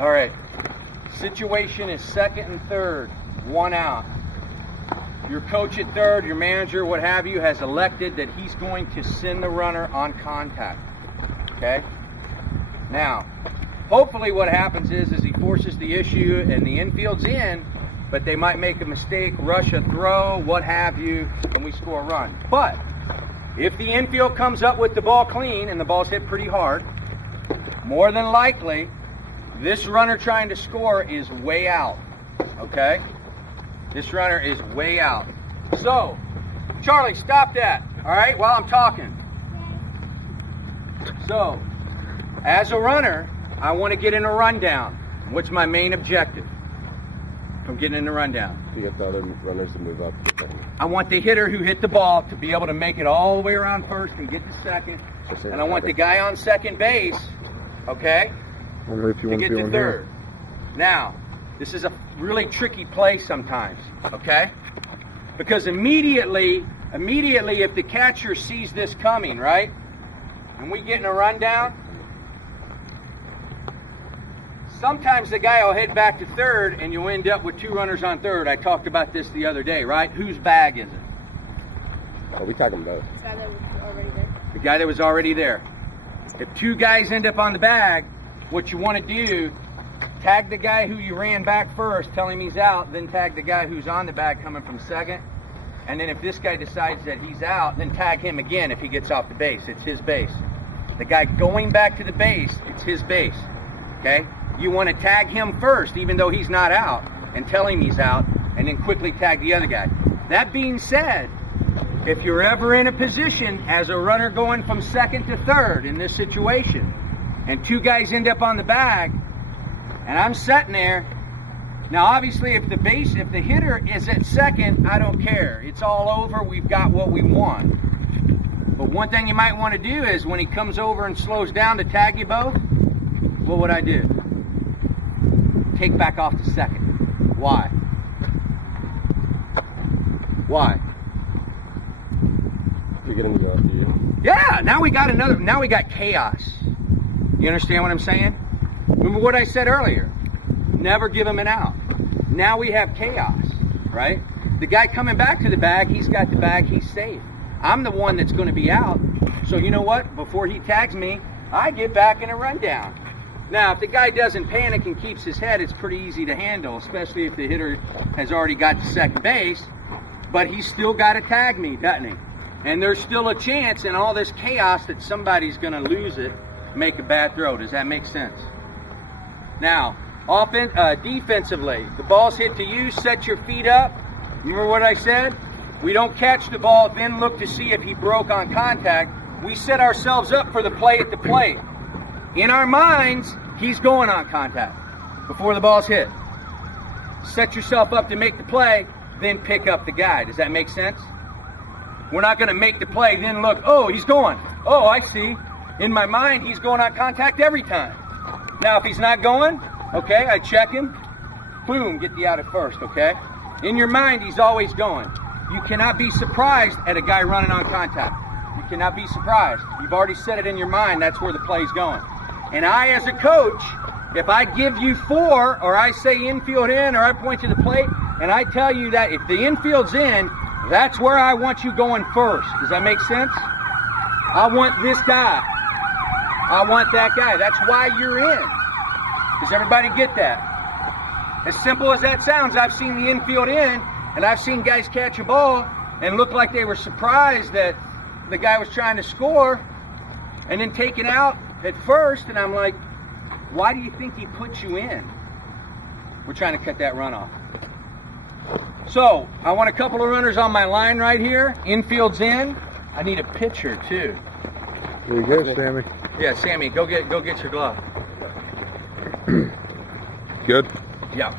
All right. Situation is second and third, one out. Your coach at third, your manager, what have you, has elected that he's going to send the runner on contact. Okay? Now, hopefully what happens is he forces the issue and the infield's in, but they might make a mistake, rush a throw, what have you, and we score a run. But if the infield comes up with the ball clean and the ball's hit pretty hard, more than likely, this runner trying to score is way out. Okay? This runner is way out. So, Charlie, stop that, all right, while I'm talking. So, as a runner, I want to get in a rundown. What's my main objective from getting in the rundown? To get the other runners to move up. I want the hitter who hit the ball to be able to make it all the way around first and get to second. And I want the guy on second base, okay, to get to third. Now, this is a really tricky play sometimes, okay? Because immediately if the catcher sees this coming, right, and we get in a rundown, sometimes the guy will head back to third and you'll end up with two runners on third. I talked about this the other day, right? Whose bag is it? Oh, we talking about the guy that was already there. The guy that was already there. If two guys end up on the bag, what you want to do, tag the guy who you ran back first, tell him he's out, then tag the guy who's on the bag coming from second. And then if this guy decides that he's out, then tag him again if he gets off the base. It's his base. The guy going back to the base, it's his base. Okay? You want to tag him first, even though he's not out, and tell him he's out, and then quickly tag the other guy. That being said, if you're ever in a position as a runner going from second to third in this situation, and two guys end up on the bag, and I'm sitting there, now obviously if the hitter is at second, I don't care. It's all over, we've got what we want. But one thing you might want to do is when he comes over and slows down to tag you both, what would I do? Take back off to second. Why? Why? You're getting the idea. Yeah, now we got chaos. You understand what I'm saying? Remember what I said earlier. Never give him an out. Now we have chaos, right? The guy coming back to the bag, he's got the bag, he's safe. I'm the one that's going to be out. So you know what? Before he tags me, I get back in a rundown. Now, if the guy doesn't panic and keeps his head, it's pretty easy to handle, especially if the hitter has already got to second base, but he's still got to tag me, doesn't he? And there's still a chance in all this chaos that somebody's going to lose it, make a bad throw. Does that make sense? Now, defensively, the ball's hit to you, set your feet up. Remember what I said? We don't catch the ball, then look to see if he broke on contact. We set ourselves up for the play at the plate. In our minds, he's going on contact before the ball's hit. Set yourself up to make the play, then pick up the guy. Does that make sense? We're not going to make the play, then look, oh, he's going. Oh, I see. In my mind, he's going on contact every time. Now, if he's not going, okay, I check him. Boom, get the out at first, okay? In your mind, he's always going. You cannot be surprised at a guy running on contact. You cannot be surprised. You've already set it in your mind. That's where the play's going. And I, as a coach, if I give you 4, or I say infield in, or I point to the plate, and I tell you that if the infield's in, that's where I want you going first. Does that make sense? I want this guy. I want that guy. That's why you're in. Does everybody get that? As simple as that sounds, I've seen the infield in, and I've seen guys catch a ball and look like they were surprised that the guy was trying to score, and then taken out at first, and I'm like, why do you think he put you in? We're trying to cut that run off. So, I want a couple of runners on my line right here. Infield's in. I need a pitcher, too. There you go, Sammy. Yeah, Sammy, go get your glove. Good? Yeah.